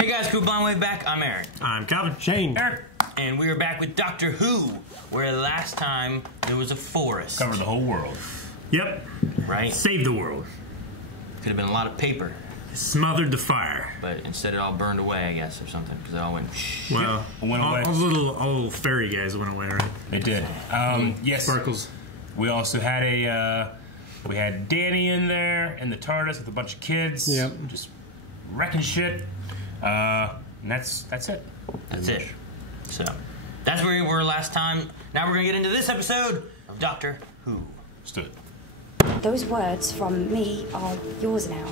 Hey guys, Cool Blind Wave back. I'm Aaron. I'm Calvin. Shane. Eric. And we are back with Doctor Who, where last time there was a forest. Covered the whole world. Yep. Right? Saved the world. Could have been a lot of paper. Smothered the fire. But instead it all burned away, I guess, or something. Because it all went shh. Well, went away. All the little fairy guys went away, right? They did. Yes. Sparkles. We also had we had Danny in there in the TARDIS with a bunch of kids. Yep. Just wrecking shit. And that's it. That's it. So, that's where we were last time. Now we're going to get into this episode of Doctor Who. Stood. Those words from me are yours now.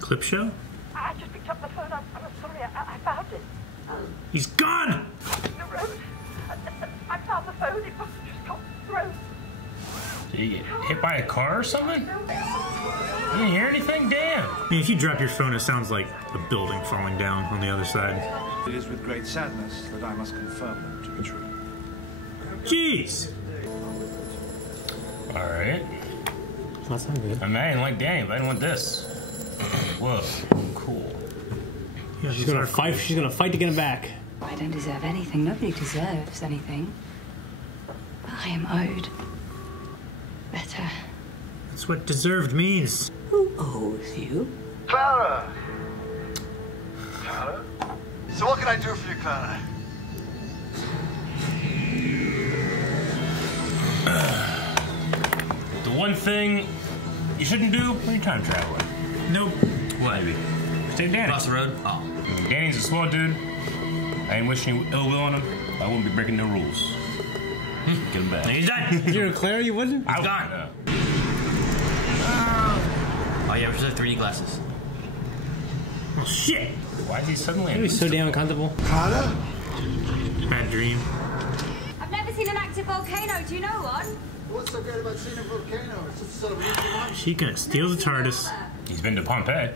Clip show? I just picked up the phone. I'm sorry. I found it. He's gone! The road. I found the phone. It must have just got thrown. Did you get hit by a car or something? You didn't hear anything? Damn. I mean, if you drop your phone, it sounds like a building falling down on the other side. It is with great sadness that I must confirm them to be true. Jeez! Alright. That sounds good. I mean, I didn't like Danny, but I didn't want this. Whoa. Cool. Yeah, She's gonna fight. She's gonna fight to get him back. I don't deserve anything. Nobody deserves anything. But I am owed better. That's what deserved means. Who owes you? Clara! Clara? So what can I do for you, Clara? The one thing you shouldn't do when you're time traveling. Nope. What? Save Danny. Across the road? Oh. Danny's a small dude. I ain't wishing you ill will on him. I wouldn't be breaking no rules. Get him back. He's done. You're a Claire, you wouldn't? He's gone. Oh yeah, we should have 3D glasses. Oh, shit! Why is he suddenly... He's so damn uncomfortable. Clara? Bad dream. I've never seen an active volcano. Do you know one? What's so great about seeing a volcano? It's just sort of little one. She gonna steal the TARDIS. He's been to Pompeii.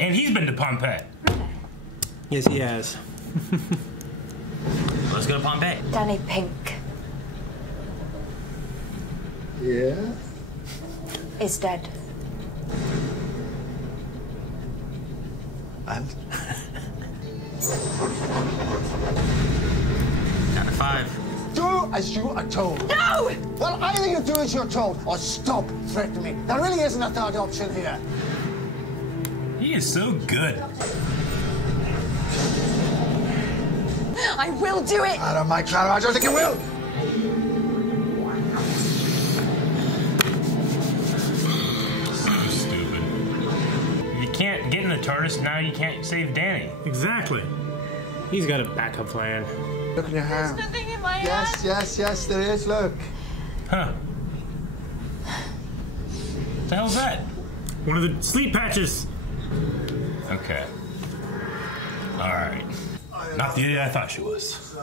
And he's been to Pompeii. Yes, he has. Let's go to Pompeii. Danny Pink Yeah? is dead. And? Down to 5. Do as you are told. No! Well, either you do as you're told or stop threatening me. There really isn't a third option here. He is so good. I will do it! I don't mind, Clara. I don't think you will. So stupid. If you can't get in the TARDIS, now you can't save Danny. Exactly. He's got a backup plan. Look in your hand. There's nothing in my hand. Yes, there is. Look. Huh. What the hell's that? One of the sleep patches. Okay. Alright. Not the idiot I thought she was.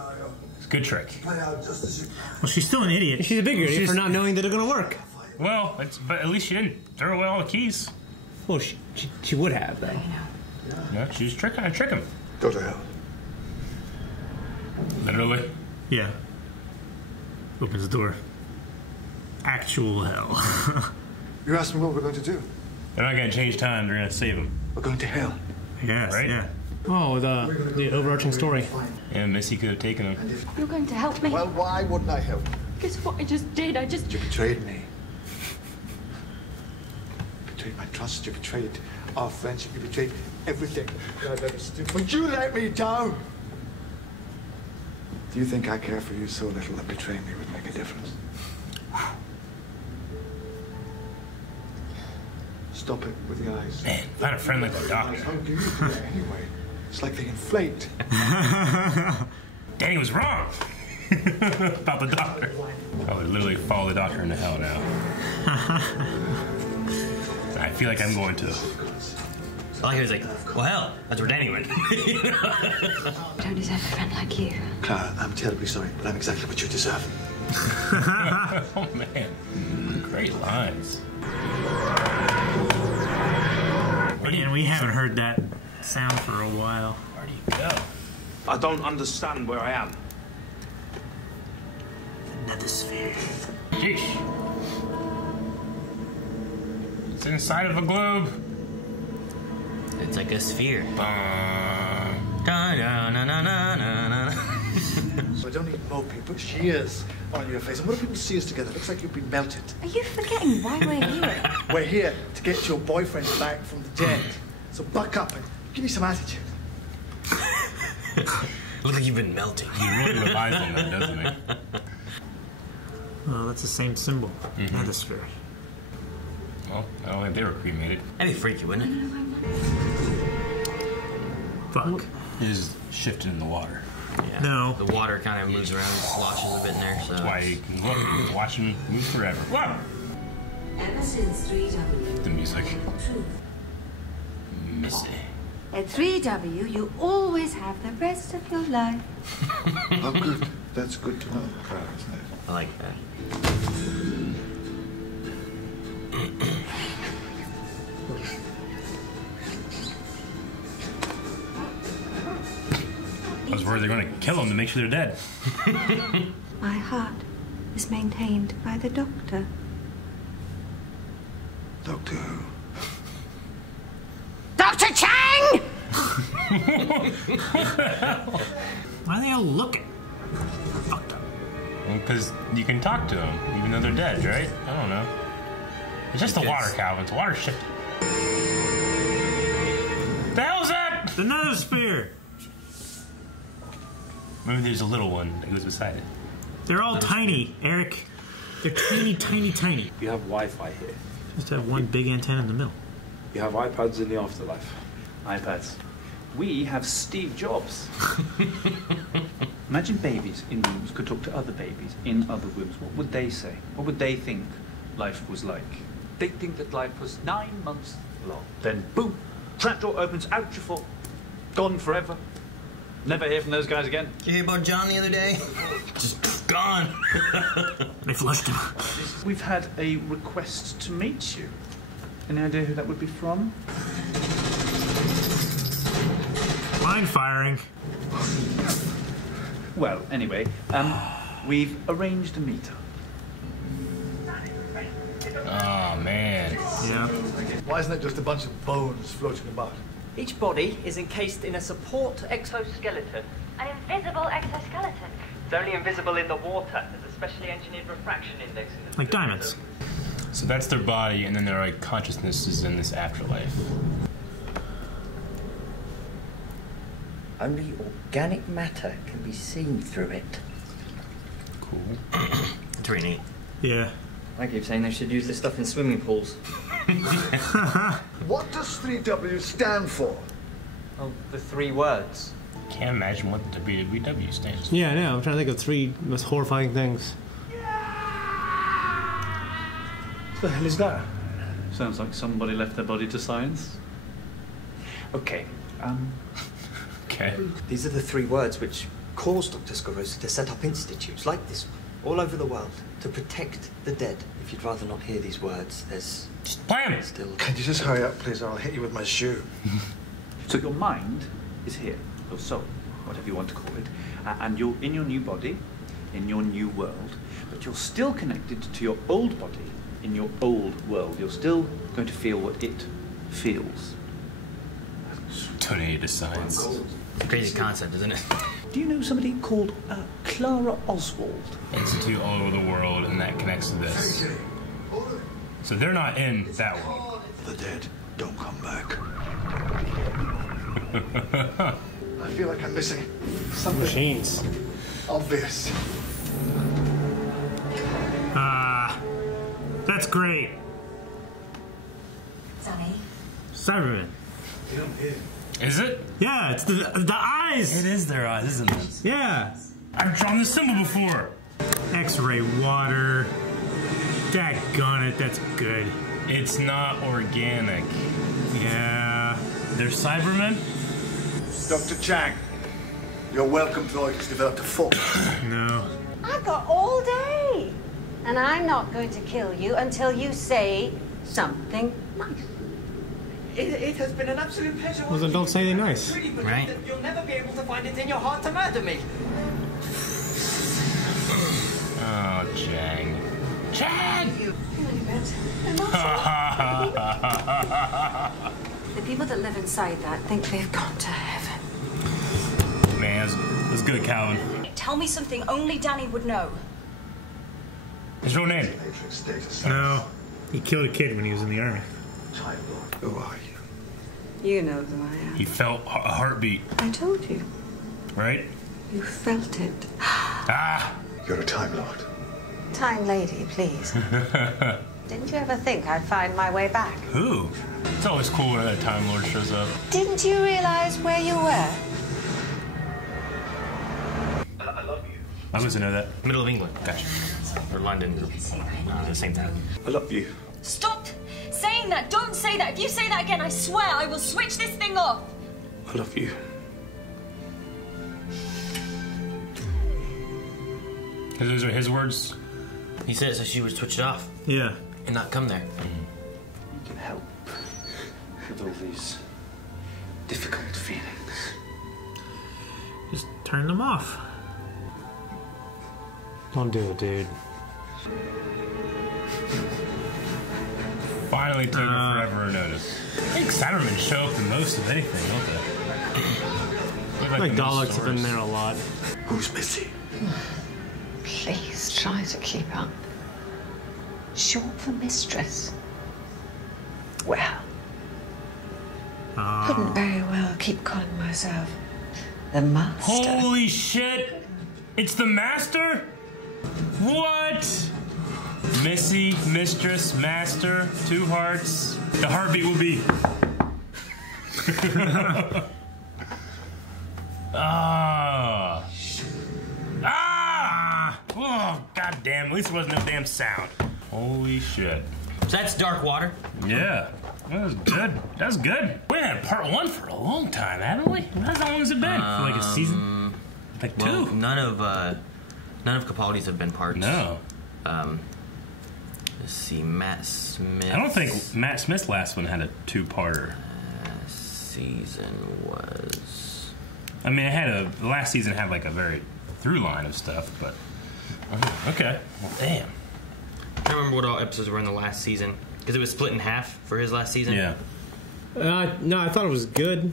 It's a good trick. Well, she's still an idiot. She's a big idiot for not knowing that it's gonna work. Well, but at least she didn't throw away all the keys. Well, she would have, though. No, she was trying to trick him. Go to hell. Literally. Yeah. Opens the door. Actual hell. You asked me what we're going to do. They're not going to change time. They're going to save him. We're going to hell. Yes, Right? yeah. Oh, the overarching story. And Missy could have taken him. You're going to help me. Well, why wouldn't I help? Guess what I just did? You betrayed me. You betrayed my trust. You betrayed our friendship. You betrayed everything that I've ever stood for. You let me down. Do you think I care for you so little that betraying me would make a difference? Stop it with the eyes. Man, find a friend like the doctor. How do you do that anyway? It's like they inflate. Danny was wrong about the doctor. I would literally follow the doctor into hell now. I feel like I'm going to. I like he was like, well, hell, that's where Danny went. I don't deserve a friend like you. Clara, I'm terribly sorry, but I'm exactly what you deserve. Oh, man. Great lines. And we haven't heard that sound for a while. Where do you go? I don't understand where I am. Another sphere. Jeez. inside of a globe. It's like a sphere. So I don't need more people. Put shears on your face. And what do people see us together? Looks like you've been melted. Are you forgetting why we're here? We're here to get your boyfriend back from the dead. So buck up and give me some attitude. Look like you've been melting. He really relies on that, doesn't he? Oh, that's the same symbol. Mm-hmm. And the spirit. Well, I don't think they were cremated. That'd be freaky, wouldn't it? Fuck. It is shifted in the water. Yeah. No. The water kind of moves around and sloshes a bit in there, so. That's why you can look and watch him move forever. Whoa! Ever since 3W. The music. Missy. At 3W, you always have the rest of your life. Oh, good. That's good to know. Isn't it? I like that. I was worried they're going to kill him to make sure they're dead. My heart is maintained by the doctor. Doctor Who? Dr. Chang! Why are they all looking? Fucked up. Because you can talk to them, even though they're dead, right? I don't know. It's just the water, Calvin. It's water shifted. The hell's that? The nether spear. Maybe there's a little one that goes beside it. They're all tiny, Eric. They're teeny, tiny, tiny. You have Wi-Fi here. Just have one big antenna in the middle. You have iPads in the afterlife. iPads. We have Steve Jobs. Imagine babies in rooms could talk to other babies in other rooms. What would they say? What would they think life was like? They'd think that life was 9 months long. Then, boom, trapdoor opens, out you fall. Gone forever. Never hear from those guys again. Did you hear about John the other day? Just gone. They flushed him. We've had a request to meet you. Any idea who that would be from? Mind firing. Well, anyway, we've arranged a meetup. Oh, man. Yeah. Why isn't it just a bunch of bones floating about? Each body is encased in a support exoskeleton. An invisible exoskeleton. It's only invisible in the water. There's a specially engineered refraction index in the Like diamonds. So that's their body, and then their like consciousness is in this afterlife. Only organic matter can be seen through it. Cool. It's really neat. Yeah. I keep saying they should use this stuff in swimming pools. What does 3W stand for? Oh, the 3 words. Can't imagine what the WWW stands for. Yeah, I know. I'm trying to think of 3 most horrifying things. What the hell is that? Sounds like somebody left their body to science. Okay, Okay. These are the 3 words which caused Dr. Scarosa to set up institutes like this one, all over the world, to protect the dead. If you'd rather not hear these words, there's Plan! still... Can you just hurry up, please, or I'll hit you with my shoe. so your mind is here, your soul, whatever you want to call it, and you're in your new body, in your new world, but you're still connected to your old body in your old world. You're still going to feel what it feels. Donated to science. Crazy concept, isn't it? Do you know somebody called Clara Oswald? Institute all over the world, and that connects to this. So they're not in that world. The dead don't come back. I feel like I'm missing something Machines. obvious. That's great. Sonny. Cyberman. Is it? Yeah, it's the eyes. It is their eyes, isn't it? Yeah. I've drawn this symbol before. X-ray water. Daggone it, that's good. It's not organic. Yeah. They're Cybermen? Dr. Chang, you're welcome to all you've developed a force. No. I've got all day. And I'm not going to kill you until you say something nice. It has been an absolute pleasure. Well, then don't say anything nice. Really believe Right. that you'll never be able to find it in your heart to murder me. Oh, Chang. Chang! Ha The people that live inside that think they've gone to heaven. Man, that's good, Calvin. Tell me something only Danny would know. His real name? No. He killed a kid when he was in the army. Who are you? You know who I am. He felt a heartbeat. I told you. Right? You felt it. Ah! You're a Time Lord. Time lady, please. Didn't you ever think I'd find my way back? Who? It's always cool when that Time Lord shows up. Didn't you realize where you were? I love you. I was to know that. Middle of England. Gotcha. Or London. The same thing. I love you. Stop saying that. Don't say that. If you say that again, I swear I will switch this thing off. I love you. Because those are his words. He said so she would switch it off. Yeah. And not come there. You can help with all these difficult feelings. Just turn them off. Don't do it, dude. Finally taking forever to notice. I think Cybermen show up the most of anything, don't they? Like Daleks have been there a lot. Who's Missy? Please try to keep up. Short for mistress. Well, couldn't very well keep calling myself the master. Holy shit! It's the master? What? Missy, mistress, master, 2 hearts. The heartbeat will be. Ah. Ah! Oh, god damn. At least there wasn't no damn sound. Holy shit. So that's Dark Water. Yeah. That was good. That was good. We had part 1 for a long time, haven't we? How long has it been? For like a season? Like 2? Well, none of Capaldi's have been parts. No. Let's see, Matt Smith. I don't think Matt Smith's last one had a 2-parter. Season was. I mean, the last season had like a very through line of stuff, but okay. Well, damn. I don't remember what all episodes were in the last season because it was split in half for his last season. Yeah. No, I thought it was good.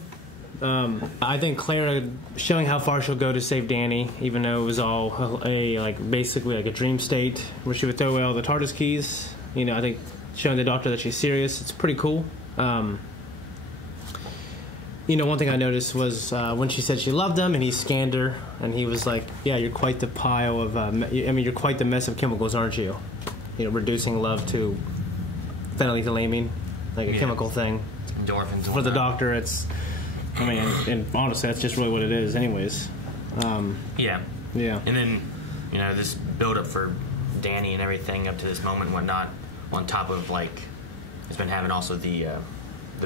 I think Clara showing how far she'll go to save Danny, even though it was all basically a dream state where she would throw away all the TARDIS keys. You know, I think showing the Doctor that she's serious, it's pretty cool. You know, one thing I noticed was when she said she loved him and he scanned her and he was like, yeah, you're quite the pile of, you're quite the mess of chemicals, aren't you? You know, reducing love to phenylethylamine, like a chemical thing. Endorphins. For the Doctor, it's, I mean, and honestly, that's just really what it is anyways. Yeah. Yeah. And then, you know, this build-up for Danny and everything up to this moment and whatnot, on top of, like, it's been having also the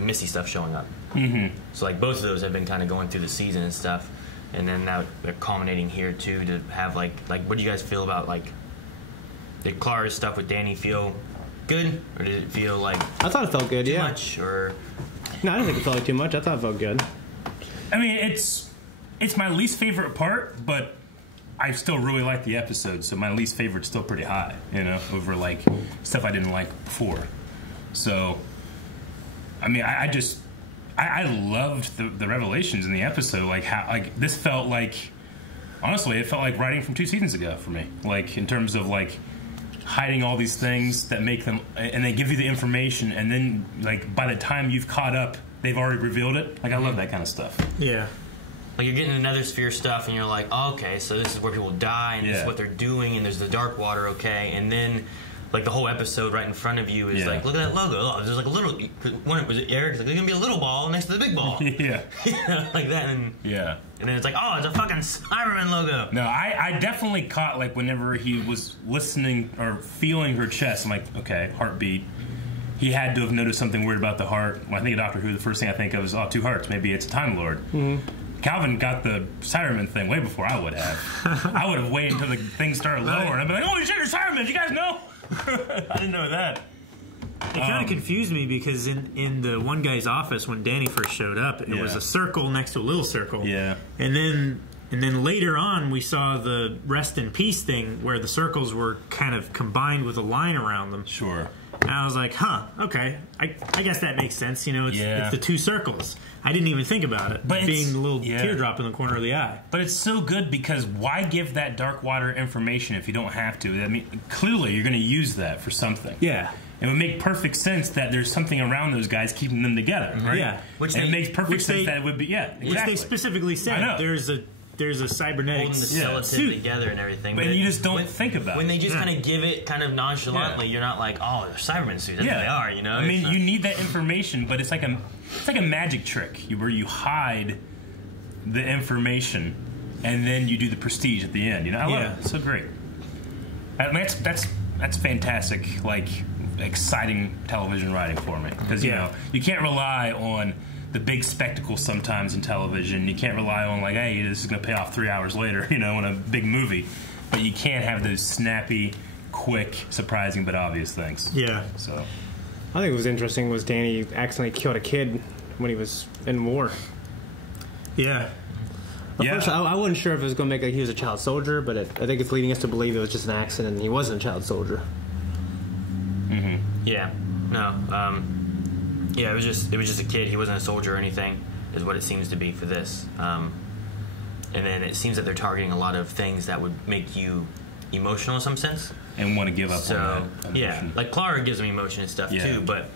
Missy stuff showing up. Mm-hmm. So, like, both of those have been kind of going through the season and stuff. And then now they're culminating here, too, to have, like, what do you guys feel about, like, did Clara's stuff with Danny feel good? Or did it feel, like... I thought it felt good, too much, or... No, I didn't think it felt like too much. I thought it felt good. I mean, it's my least favorite part, but I still really like the episode, so my least favorite's still pretty high, you know, over, like, stuff I didn't like before. So, I mean, I loved the revelations in the episode, like, how, like, this felt like, honestly, it felt like writing from 2 seasons ago for me, like, in terms of, like, hiding all these things that make them, and they give you the information, and then, like, by the time you've caught up, they've already revealed it. Like, I love that kind of stuff. Yeah. Like, you're getting another sphere stuff, and you're like, oh, okay, so this is where people die, and this is what they're doing, and there's the Dark Water, okay, and then, like, the whole episode right in front of you is like, look at that logo. Oh, there's like a little, was it Eric? Like, there's gonna be a little ball next to the big ball. Yeah. Like that, and and then it's like, oh, it's a fucking Cyberman logo. No, I definitely caught, like, whenever he was listening or feeling her chest, I'm like, okay, heartbeat. He had to have noticed something weird about the heart. When I think of Doctor Who, the first thing I think of is, oh, 2 hearts. Maybe it's a Time Lord. Mm-hmm. Calvin got the Cyberman thing way before I would have. I would have waited until the thing started lower, and I'd be like, holy shit, there's Cybermen, you guys know? I didn't know that. It kind of confused me because in the one guy's office when Danny first showed up, it was a circle next to a little circle. Yeah. And then And then later on, we saw the rest in peace thing where the circles were kind of combined with a line around them. Sure. And I was like, huh, okay. I guess that makes sense. You know, it's the two circles. I didn't even think about it. But being the little teardrop in the corner of the eye. But it's so good because why give that dark water information if you don't have to? I mean, clearly you're going to use that for something. Yeah. It would make perfect sense that there's something around those guys keeping them together, right? Yeah. It makes perfect sense that it would be, exactly. Which they specifically said. There's a cybernetic skeleton together and everything. But you just don't think about it. When they just kind of give it kind of nonchalantly, you're not like, oh, they're Cyberman suits. That's what they are, you know? I mean, you need that information, but it's like a magic trick where you hide the information and then you do the prestige at the end. You know, I love it. It's so great. I mean, that's fantastic, like, exciting television writing for me. Because, you know, you can't rely on the big spectacle sometimes in television. You can't rely on, like, hey, this is going to pay off 3 hours later, you know, in a big movie. But you can't have those snappy, quick, surprising but obvious things. Yeah. So I think what was interesting was Danny accidentally killed a kid when he was in war. Yeah. First, I wasn't sure if it was going to make like he was a child soldier, but I think it's leading us to believe it was just an accident and he wasn't a child soldier. Mm-hmm. Yeah. No. Yeah, it was just a kid. He wasn't a soldier or anything, is what it seems to be for this. And then it seems that they're targeting a lot of things that would make you emotional in some sense. And want to give up on that emotion. Yeah, like Clara gives me emotion and stuff too, but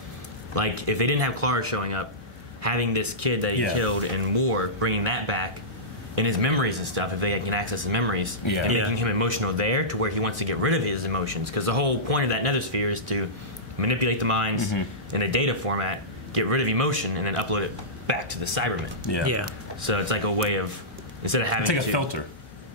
like if they didn't have Clara showing up, having this kid that he killed in war, bringing that back in his memories and stuff, if they can access his memories, and making him emotional there to where he wants to get rid of his emotions. Because the whole point of that Nethersphere is to manipulate the minds in a data format, get rid of emotion, and then upload it back to the Cybermen. Yeah. So it's like a way of, instead of having it's like a filter.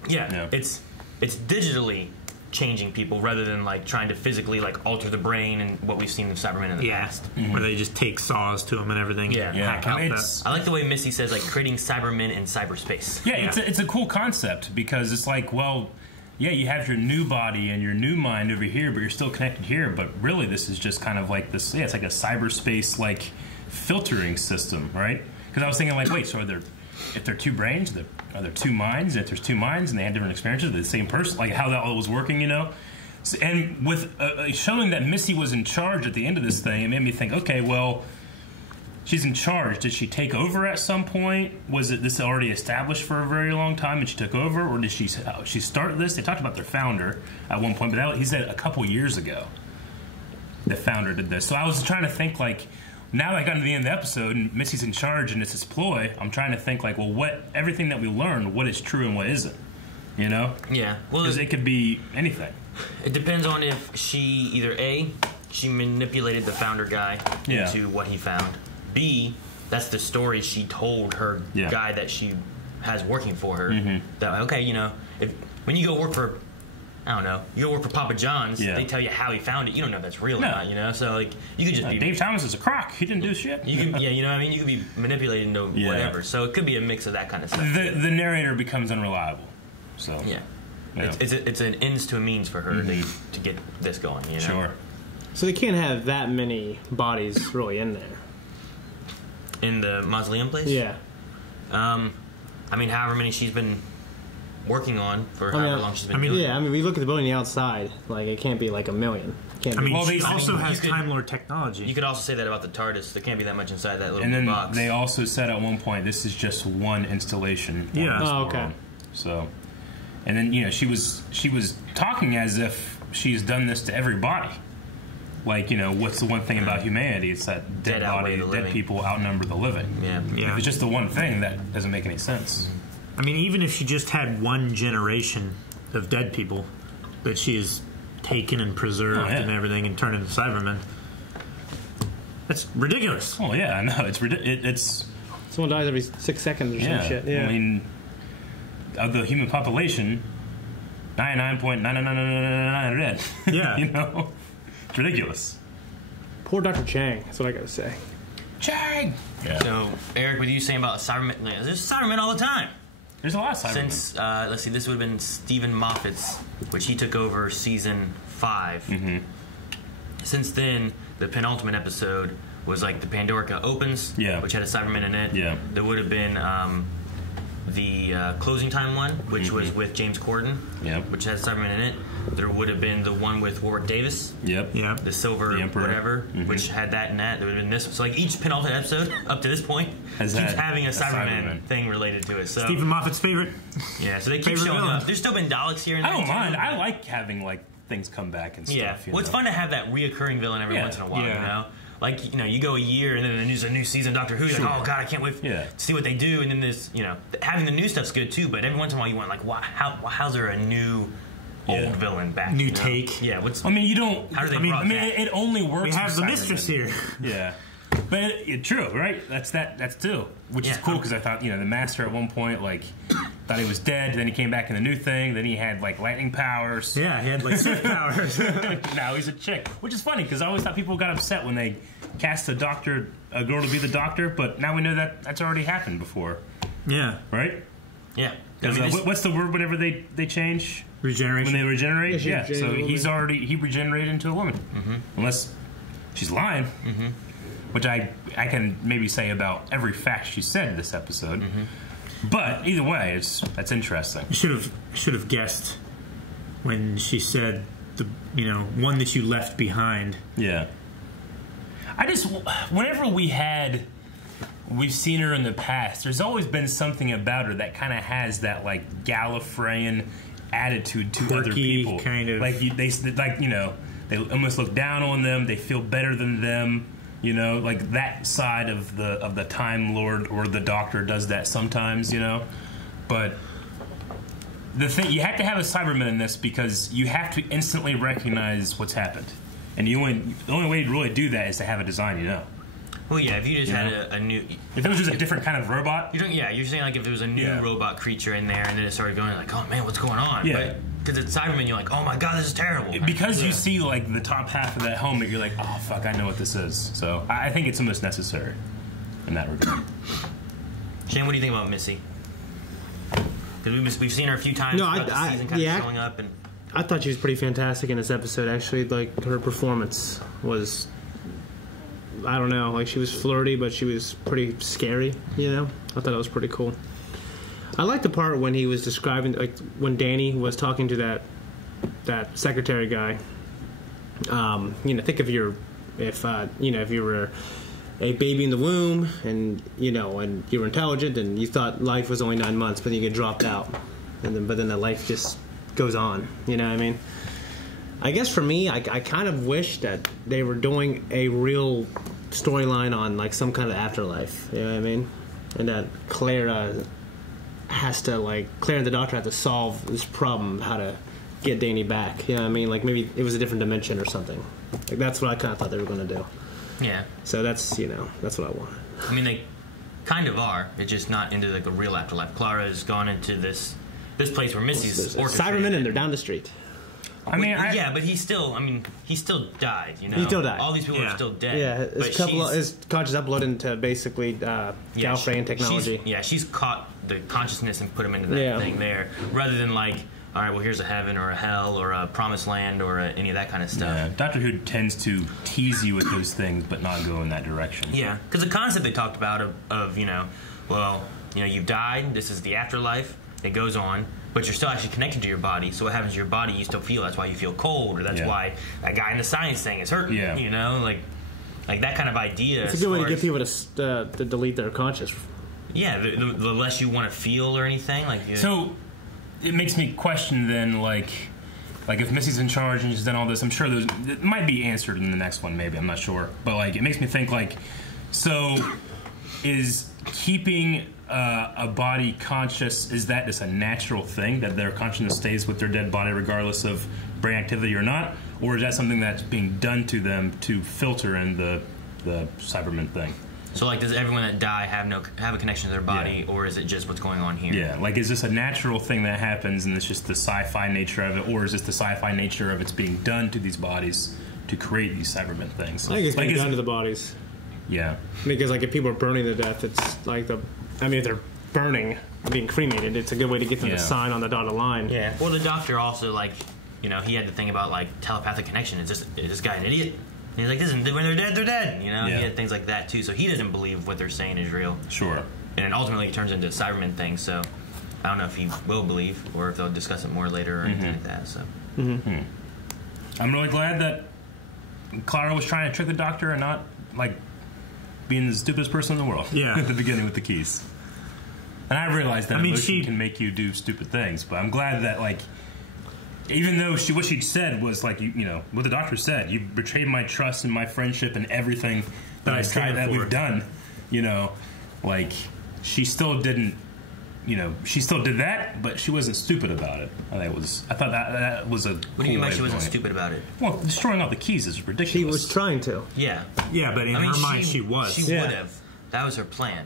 Yeah. It's digitally changing people rather than like trying to physically like alter the brain and what we've seen of Cybermen in the past. Where they just take saws to them and everything. I like the way Missy says like creating Cybermen in cyberspace. It's a cool concept because it's like, well, you have your new body and your new mind over here, but you're still connected here. But really, this is just kind of like this. Yeah, it's like a cyberspace like filtering system, right? Because I was thinking like, wait, so if they're two brains, are there two minds? If there's two minds and they had different experiences, they're the same person. Like how that all was working, you know. So, and with showing that Missy was in charge at the end of this thing, it made me think, okay, well, she's in charge. Did she take over at some point? Was this already established for a very long time and she took over, or did she start this? They talked about their founder at one point, but he said a couple years ago the founder did this. So I was trying to think like, now that I got to the end of the episode and Missy's in charge and it's this ploy, I'm trying to think like, well, everything that we learned, what is true and what isn't, you know? Yeah. Well, because it could be anything. It depends on if she either A, she manipulated the founder guy into what he found. B, that's the story she told her guy that she has working for her. That, okay, you know, when you go work for, I don't know, you go work for Papa John's, they tell you how he found it. You don't know if that's real or not, you know? So, like, you could just be... Dave Thomas is a crock. He didn't do shit. You could, you know what I mean? You could be manipulated into whatever. So it could be a mix of that kind of stuff. The narrator becomes unreliable. So yeah. It's an ends to a means for her to get this going, you know? Sure. So they can't have that many bodies really in there. In the mausoleum place? Yeah. I mean, however many she's been working on for however long she's been doing it. Yeah, I mean, we look at the building outside, like, it can't be like a million. I mean, she also has Time Lord technology. You could also say that about the TARDIS. There can't be that much inside that little box. And then they also said at one point, this is just one installation. Yeah. Oh, okay. So, and then, you know, she was talking as if she's done this to everybody. Like, you know, what's the one thing about humanity? It's that dead people outnumber the living. Yeah. If it's just the one thing, that doesn't make any sense. I mean, even if she just had one generation of dead people that she has taken and preserved and everything and turned into Cybermen, that's ridiculous. Oh, yeah, I know. It's ridiculous. Someone dies every 6 seconds or some shit. Yeah. I mean, of the human population, 99.99999 are dead. Yeah. You know? It's ridiculous. Poor Dr. Chang. That's what I gotta say. Chang! Yeah. So, Eric, what are you saying about Cybermen? There's Cybermen all the time. There's a lot of Cybermen. Since, let's see, this would have been Stephen Moffat's, which he took over season 5. Since then, the penultimate episode was like the Pandorica opens, which had a Cyberman in it. Yeah. There would have been the Closing Time one, which was with James Corden, which has Cyberman in it. There would have been the one with Warwick Davis, the Silver the whatever, which had that and that. There would have been this. So like each penultimate episode up to this point keeps having a Cyberman thing related to it. So Stephen Moffat's favorite. Yeah, so they keep showing up. There's still been Daleks here and there. I don't mind. I like having like things come back and stuff. Yeah, well, it's fun to have that reoccurring villain every once in a while. You know. Like, you know, you go a year and then there's a new season of Doctor Who. You're like, oh, God, I can't wait to see what they do. And then there's, you know, having the new stuff's good, too. But every once in a while you want, like, how's there a new old villain back? New take. Yeah. I mean, you don't... How do they it only works We have the mistress here. Yeah. But true, right? That's too. Which is cool because I thought, you know, the Master at one point, like, thought he was dead. Then he came back in the new thing. Then he had, like, lightning powers. Yeah, he had, like, Sith powers. Now he's a chick. Which is funny because I always thought people got upset when they cast a girl to be the Doctor. But now we know that that's already happened before. Yeah. Right? Yeah. What's the word whenever they change? Regeneration. When they regenerate? Yeah, so he regenerated into a woman. Unless she's lying. Which I can maybe say about every fact she said this episode. But either way, that's interesting. You should have guessed when she said one that you left behind. Yeah. Whenever we've seen her in the past, there's always been something about her that kind of has that like Gallifreyan attitude to Quirky, other people. kind of. They almost look down on them. They feel better than them. You know, like that side of the Time Lord or the Doctor does that sometimes, you know. But the thing, you have to have a Cyberman in this because you have to instantly recognize what's happened. And the only way to really do that is to have a design, you know. Well, yeah, if you just had a new... If it was just a different kind of robot... You're saying like if there was a new robot creature in there and then it started going like, oh man, what's going on? Yeah. Because it's Cyberman, you're like, oh my god, this is terrible. Because you see like the top half of that helmet, you're like, oh fuck, I know what this is. So I think it's almost necessary in that regard. Shane, what do you think about Missy? Because we've seen her a few times throughout the season kind of showing up. And I thought she was pretty fantastic in this episode, actually. Like, her performance was... I don't know, like she was flirty, but she was pretty scary, you know? I thought it was pretty cool. I liked the part when he was describing, like, when Danny was talking to that secretary guy. Think if you were a baby in the womb and you were intelligent and you thought life was only 9 months, but then you get dropped out. But then the life just goes on, you know what I mean? I guess for me, I kind of wish that they were doing a real storyline on like some kind of afterlife. You know what I mean? And that Claire and the Doctor have to solve this problem, how to get Danny back. You know what I mean? Like maybe it was a different dimension or something. Like that's what I kind of thought they were going to do. Yeah. So that's what I want. I mean, they kind of are. It's just not into like a real afterlife. Clara's gone into this place where Missy's orchestrated. Cybermen and they're down the street. But he still died, you know? He still died. All these people are still dead. Yeah, his conscious uploaded into basically Gallifreyan technology. She's caught the consciousness and put him into that thing there, rather than like, all right, well, here's a heaven or a hell or a promised land or any of that kind of stuff. Yeah, Doctor Who tends to tease you with those things, but not go in that direction. Yeah, because the concept they talked about of you've died, this is the afterlife, it goes on, but you're still actually connected to your body. So what happens to your body, you still feel. That's why you feel cold, or that's why that guy in the science thing is hurting. Yeah. You know, like that kind of idea. It's a good way to get people to delete their conscious. Yeah, the less you want to feel or anything. So it makes me question then, like if Missy's in charge and she's done all this, I'm sure it might be answered in the next one. Maybe, I'm not sure, but like it makes me think so is keeping a body conscious, is that just a natural thing that their consciousness stays with their dead body regardless of brain activity or not, or is that something that's being done to them to filter in the Cyberman thing? So like, does everyone that die have a connection to their body, or is it just what's going on here? Yeah, like is this a natural thing that happens and it's just the sci-fi nature of it, or is this the sci-fi nature of it's being done to these bodies to create these Cyberman things? I think it's being done to the bodies. Yeah, because like if people are burning to death, it's like if they're burning, being cremated, it's a good way to get them to sign on the dotted line. Yeah. Well, the Doctor also he had to think about like telepathic connection. Is this guy an idiot? And he's like, when they're dead, they're dead. You know, he had things like that too. So he doesn't believe what they're saying is real. Sure. And ultimately, it turns into a Cyberman thing. So I don't know if he will believe or if they'll discuss it more later or anything like that. So, I'm really glad that Clara was trying to trick the doctor and not like being the stupidest person in the world. Yeah. At the beginning with the keys. And I realized that emotion can make you do stupid things, but I'm glad that like, even though what she'd said was like, you know, what the doctor said, you betrayed my trust and my friendship and everything that we've done, you know, like she still didn't, you know, she still did that, but she wasn't stupid about it. I thought that was a. What do you mean by she wasn't stupid about it? Well, destroying all the keys is ridiculous. She was trying to. Yeah. Yeah, but in her mind, she was. She would have. That was her plan.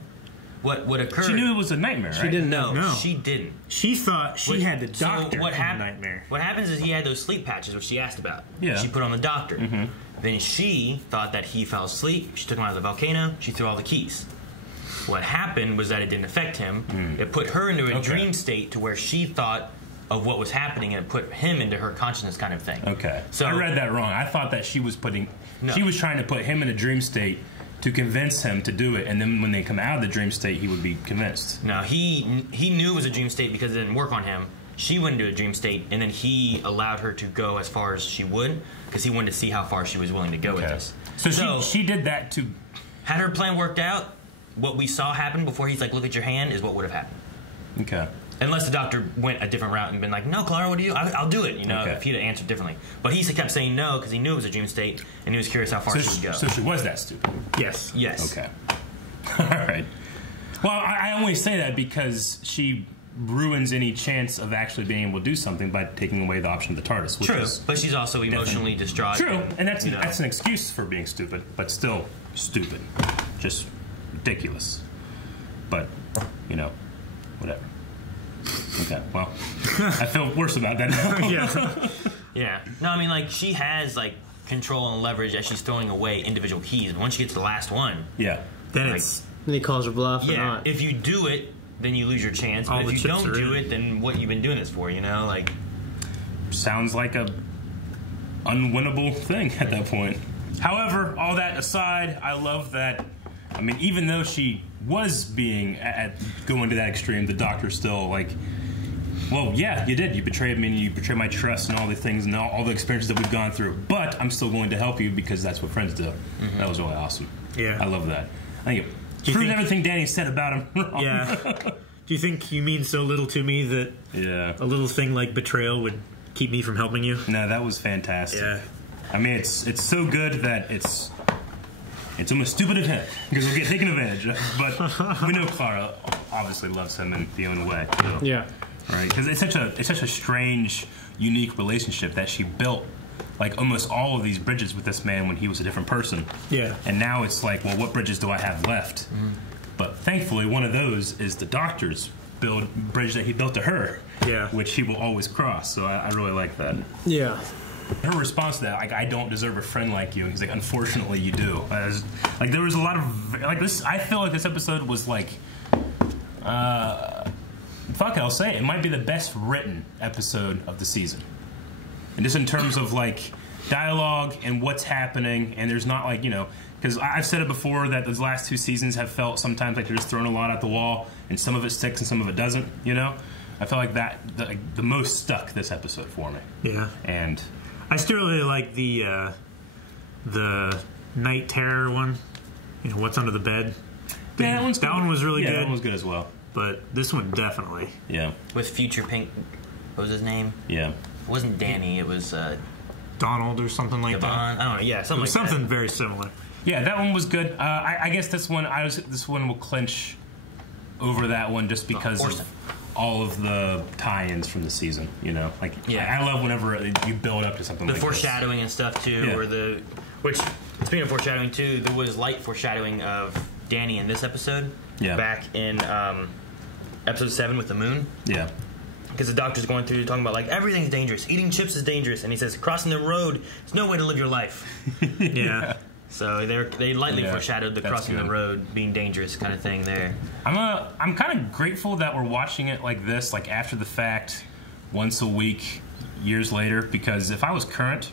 What occurred? She knew it was a nightmare, right? She didn't know. No, she didn't. She thought she had the doctor in the nightmare. What happens is he had those sleep patches, which she asked about. Yeah. She put on the doctor. Then she thought that he fell asleep. She took him out of the volcano. She threw all the keys. What happened was that it didn't affect him. It put her into a dream state to where she thought of what was happening, and it put him into her consciousness kind of thing. Okay. So I read that wrong. I thought that she was trying to put him in a dream state to convince him to do it, and then when they come out of the dream state, he would be convinced. No, he knew it was a dream state because it didn't work on him. She went into a dream state, and then he allowed her to go as far as she would because he wanted to see how far she was willing to go with this. So she did that to... Had her plan worked out, what we saw happen before he's like, look at your hand, is what would have happened. Okay. Unless the doctor went a different route and been like, no, Clara, what do you... I'll do it, you know, if he'd have answered differently. But he kept saying no because he knew it was a dream state, and he was curious how far she would go. So she was that stupid? Yes. Yes. Okay. All right. Well, I only say that because she ruins any chance of actually being able to do something by taking away the option of the TARDIS. Which True, but she's also emotionally distraught. True, and that's an excuse for being stupid, but still stupid. Just ridiculous. But, you know, whatever. Okay, well, I feel worse about that now. Yeah. No, I mean, like, she has, like, control and leverage as she's throwing away individual keys. But once she gets to the last one... Yeah. Then like, then he calls her bluff or not. If you do it, then you lose your chance. But if you don't do it, then what you been doing this for, you know? Like... Sounds like a unwinnable thing at that point. However, all that aside, I love that... I mean, even though she was going to that extreme, the doctor still, like, well, yeah, you did. You betrayed me, and you betrayed my trust and all the things and all the experiences that we've gone through. But I'm still going to help you because that's what friends do. That was really awesome. Yeah. I love that. I think it proved everything Danny said about him wrong. Yeah. Do you think you mean so little to me that a little thing like betrayal would keep me from helping you? No, that was fantastic. Yeah. I mean, it's so good that it's almost stupid of him because we'll get taken advantage of. But we know Clara obviously loves him in the own way. So. Yeah. Right, because it's such a strange, unique relationship that she built, like almost all of these bridges with this man when he was a different person. Yeah. And now it's like, well, what bridges do I have left? But thankfully, one of those is the doctor's bridge that he built to her. Yeah. Which he will always cross. So I really like that. Yeah. Her response to that, like, I don't deserve a friend like you. And he's like, unfortunately, you do. Like, there was a lot of like this. I feel like this episode was like. Fuck it, I'll say it might be the best written episode of the season. And just in terms of, like, dialogue and what's happening, and there's not, like, you know, because I've said it before that those last two seasons have felt sometimes like they're just throwing a lot at the wall, and some of it sticks and some of it doesn't, you know? I felt like that, the most stuck this episode for me. Yeah. And I still really like the Night Terror one. You know, What's Under the Bed. Yeah, that one was really good. Yeah, that one was good as well. But this one definitely. Yeah. With Future Pink, what was his name? Yeah. It wasn't Danny, it was... Donald or something like that. I don't know, yeah, something like something that. very similar. Yeah, that one was good. I guess this one will clinch over that one just because of all of the tie-ins from the season, you know? Like, yeah. I love whenever you build up to something like the foreshadowing and stuff, too, or which, speaking of foreshadowing, too, there was light foreshadowing of Danny in this episode. Yeah. Back in episode 7 with the moon. Yeah. Because the doctor's going through talking about, like, everything's dangerous. Eating chips is dangerous. And he says, crossing the road is no way to live your life. Yeah. So they lightly foreshadowed the crossing the road being dangerous kind of thing there. I'm kind of grateful that we're watching it like this, like after the fact, once a week, years later, because if I was current,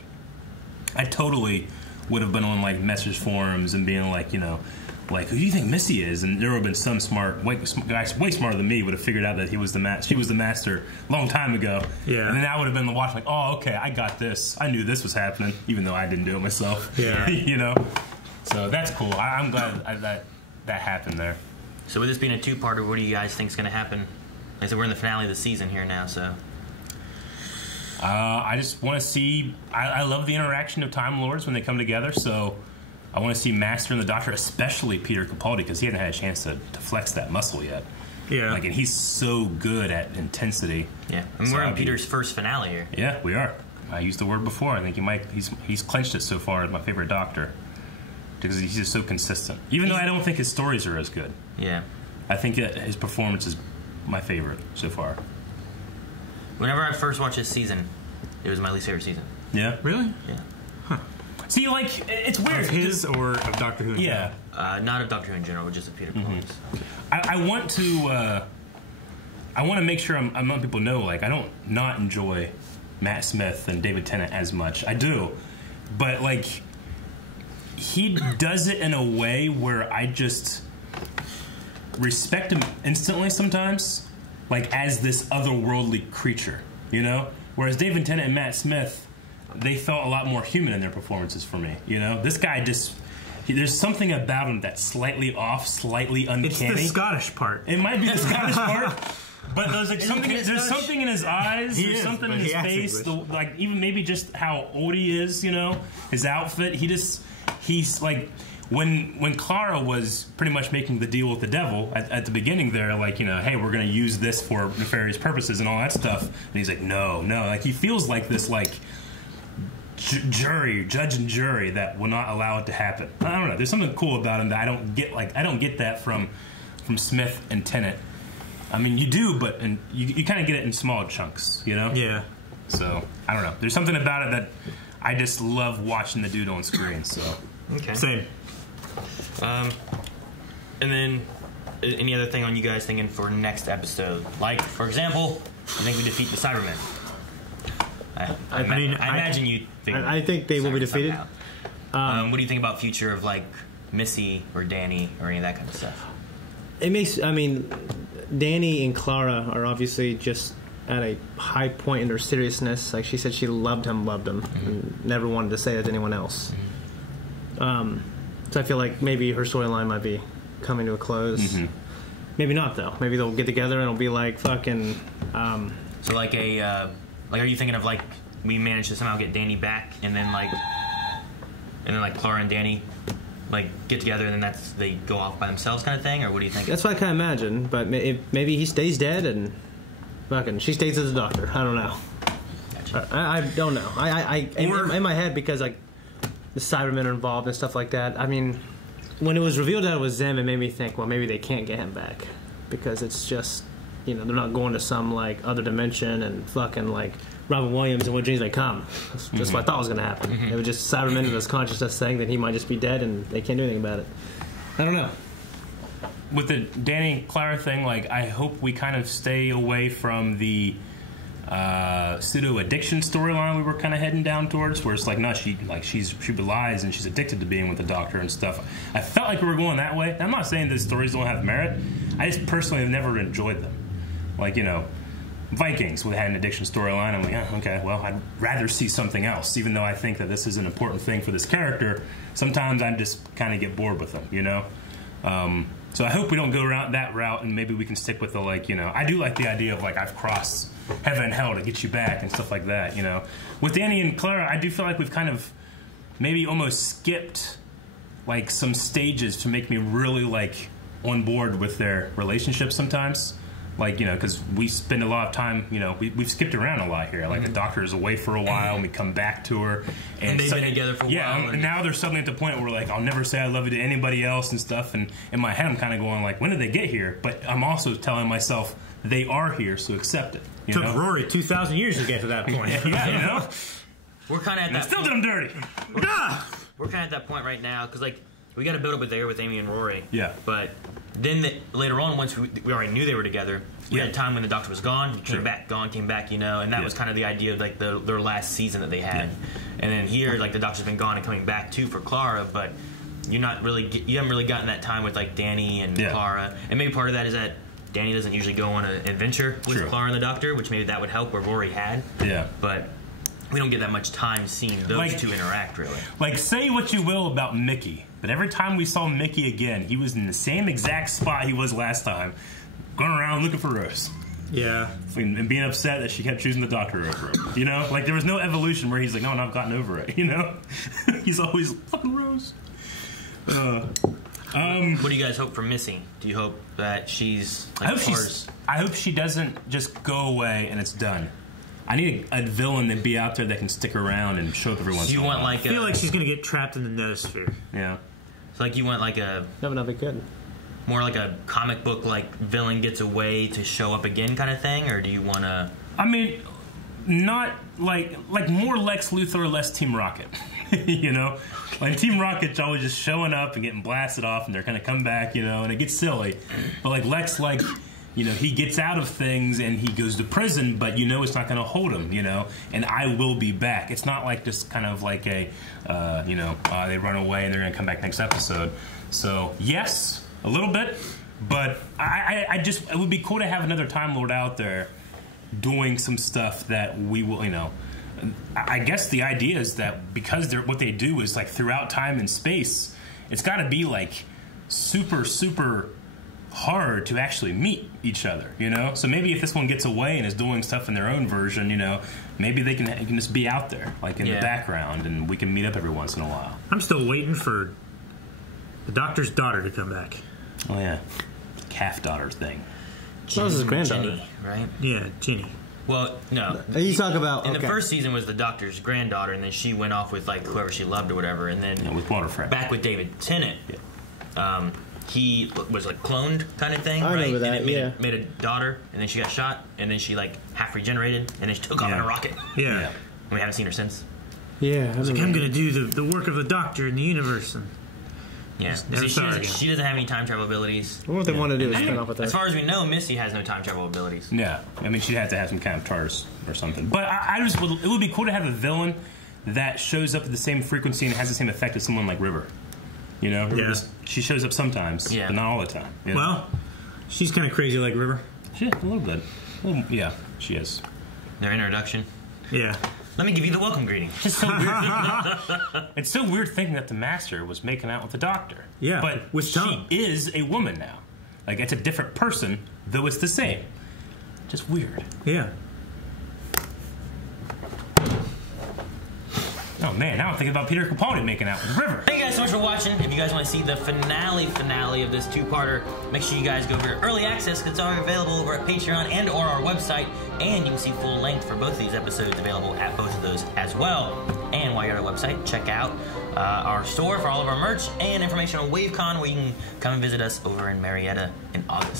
I totally would have been on, like, message forums and being like, you know, like, who do you think Missy is? And there would have been some smart guy, way smarter than me, would have figured out that she was the master a long time ago. Yeah. And then I would have been watching like, oh, okay, I got this. I knew this was happening, even though I didn't do it myself. Yeah. You know? So that's cool. I'm glad that happened there. So with this being a two-parter, what do you guys think is going to happen? Like I said, we're in the finale of the season here now, so... I just want to see... I love the interaction of Time Lords when they come together, so I want to see Master and the Doctor, especially Peter Capaldi, because he hasn't had a chance to flex that muscle yet. Yeah. Like, and he's so good at intensity. Yeah, and we're in Peter's first finale here. Yeah, we are. I used the word before. I think he's clinched it so far as my favorite Doctor. Because he's just so consistent. Even though I don't think his stories are as good. Yeah. I think his performance is my favorite so far. Whenever I first watched this season, it was my least favorite season. Yeah? Really? Yeah. Huh. See, like, it's weird. Of his or of Doctor Who in general? Not of Doctor Who in general, just of Peter Capaldi's. I want to make sure I'm letting people know, like, I don't not enjoy Matt Smith and David Tennant as much. I do. But, like, he does it in a way where I just respect him instantly sometimes. Like, as this otherworldly creature, you know? Whereas David Tennant and Matt Smith, they felt a lot more human in their performances for me, you know? This guy just... there's something about him that's slightly off, slightly uncanny. It's the Scottish part. It might be the Scottish part, but there's like something in his eyes, there's something in his face, like even maybe just how old he is, you know? His outfit, he's like... When Clara was pretty much making the deal with the devil at the beginning there, like, you know, hey, we're going to use this for nefarious purposes and all that stuff. And he's like, no. Like, he feels like this, like, judge and jury that will not allow it to happen. I don't know. There's something cool about him that I don't get. Like, I don't get that from Smith and Tennant. I mean, you do, but you kind of get it in small chunks, you know? Yeah. So, I don't know. There's something about it that I just love watching the dude on screen, so. Okay. Same. And then, any other thing on you guys thinking for next episode? Like, for example, I think we defeat the Cybermen. I imagine you think... I think they will be defeated. What do you think about future of, like, Missy or Danny or any of that kind of stuff? It makes... I mean, Danny and Clara are obviously just at a high point in their seriousness. Like, she said she loved him, and never wanted to say that to anyone else. So I feel like maybe her storyline might be coming to a close. Maybe not, though. Maybe they'll get together and it'll be like fucking... So like a... like, are you thinking of, like, we managed to somehow get Danny back and then, like... And then, like, Clara and Danny, like, get together and then they go off by themselves kind of thing? Or what do you think? That's what I kind of imagine. But maybe he stays dead and fucking she stays as a doctor. I don't know. Gotcha. I don't know. In my head, because, like, the Cybermen are involved and stuff like that. I mean, when it was revealed that it was them, it made me think, well, maybe they can't get him back because it's just, you know, they're not going to some like other dimension and fucking like Robin Williams and What Dreams May Come. That's just what I thought was going to happen. It was just Cybermen in his consciousness saying that he might just be dead and they can't do anything about it. I don't know. With the Danny Clara thing, like, I hope we kind of stay away from the pseudo addiction storyline we were kind of heading down towards, where it's like, no, she relies and she's addicted to being with the doctor and stuff. I felt like we were going that way. I'm not saying these stories don't have merit. I just personally have never enjoyed them. Like, you know, Vikings would had an addiction storyline. I'm like, oh, okay, well, I'd rather see something else, even though I think that this is an important thing for this character. Sometimes I just kind of get bored with them, you know. So I hope we don't go around that route, and maybe we can stick with the, like, you know, I do like the idea of, like, I've crossed heaven and hell to get you back and stuff like that, you know. With Danny and Clara, I do feel like we've kind of maybe almost skipped, like, some stages to make me really, like, on board with their relationship sometimes. Like, you know, because we spend a lot of time, you know, we've skipped around a lot here. Like, the doctor is away for a while, and we come back to her. And they've been together for a while. Yeah, and now they're suddenly at the point where we're like, I'll never say I love you to anybody else and stuff. And in my head, I'm kind of going, like, when did they get here? But I'm also telling myself, they are here, so accept it. It took Rory 2,000 years to get to that point. Yeah, you know? We're kind of at that still did them dirty. We're kind of at that point right now, because, like, we got to build up with there with Amy and Rory. Yeah. But then later on, once we already knew they were together, we had time when the doctor was gone, he came back, gone, came back, you know, and that was kind of the idea of, like, their last season that they had. And then here, like, the doctor's been gone and coming back, too, for Clara, but you haven't really gotten that time with like Danny and Clara, and maybe part of that is that Danny doesn't usually go on an adventure with Clara and the Doctor, which maybe that would help where Rory had. Yeah. But we don't get that much time seeing those two interact, really. Like, say what you will about Mickey, but every time we saw Mickey again, he was in the same exact spot he was last time, going around looking for Rose. Yeah. And being upset that she kept choosing the Doctor over him. You know? Like, there was no evolution where he's like, no, I've gotten over it, you know? He's always, fucking Rose. What do you guys hope for Missy? Do you hope that she's like I hope she doesn't just go away and it's done. I need a villain to be out there that can stick around and show up every once in a while. I feel like she's going to get trapped in the Notosphere. Yeah. It's like you want like a... That would not be good. More like a comic book, like villain gets away to show up again kind of thing? Or do you want to... I mean, not like more Lex Luthor, less Team Rocket. You know? Like Team Rocket's always just showing up and getting blasted off and they're going to come back, you know, and it gets silly. But like Lex, like... You know, he gets out of things and he goes to prison, but you know it's not going to hold him, you know, and I will be back. It's not like just kind of like a, they run away and they're going to come back next episode. So, yes, a little bit, but it would be cool to have another Time Lord out there doing some stuff that we will, you know. I guess the idea is that because what they do is like throughout time and space, it's got to be like super, super hard to actually meet each other, you know? So maybe if this one gets away and is doing stuff in their own version, you know, maybe they can just be out there, like in the background, and we can meet up every once in a while. I'm still waiting for the Doctor's daughter to come back. Oh, yeah. Calf daughter thing. That was his granddaughter. Ginny, right? Yeah, Ginny. Well, no. You talk about... In the first season was the Doctor's granddaughter, and then she went off with, like, whoever she loved or whatever, and then... with Waterfront. Back with David Tennant. Yeah. He was like cloned kind of thing, I right? remember that, and made a daughter, and then she got shot, and then she like half regenerated, and then she took off in a rocket. Yeah. And we haven't seen her since. Yeah. I was like, I'm going to do the work of the Doctor in the universe. And yeah. See, she doesn't have any time travel abilities. What they want to do is spin off with that. As far as we know, Missy has no time travel abilities. Yeah. I mean, she'd have to have some kind of TARS or something. But it would be cool to have a villain that shows up at the same frequency and has the same effect as someone like River. You know, she shows up sometimes, but not all the time. You know? Well, she's kind of crazy like River. Yeah, a little bit. Well, yeah, she is. Their introduction. Yeah. Let me give you the welcome greeting. It's so weird. It's so weird thinking that the Master was making out with the Doctor. Yeah, but with she is a woman now. Like, it's a different person, though it's the same. Just weird. Yeah. Oh man, now I'm thinking about Peter Capaldi making out with River. Thank you guys so much for watching. If you guys want to see the finale of this two-parter, make sure you guys go over to Early Access because it's already available over at Patreon and or our website, and you can see full length for both of these episodes available at both of those as well. And while you're at our website, check out our store for all of our merch and information on WaveCon, where you can come and visit us over in Marietta in August.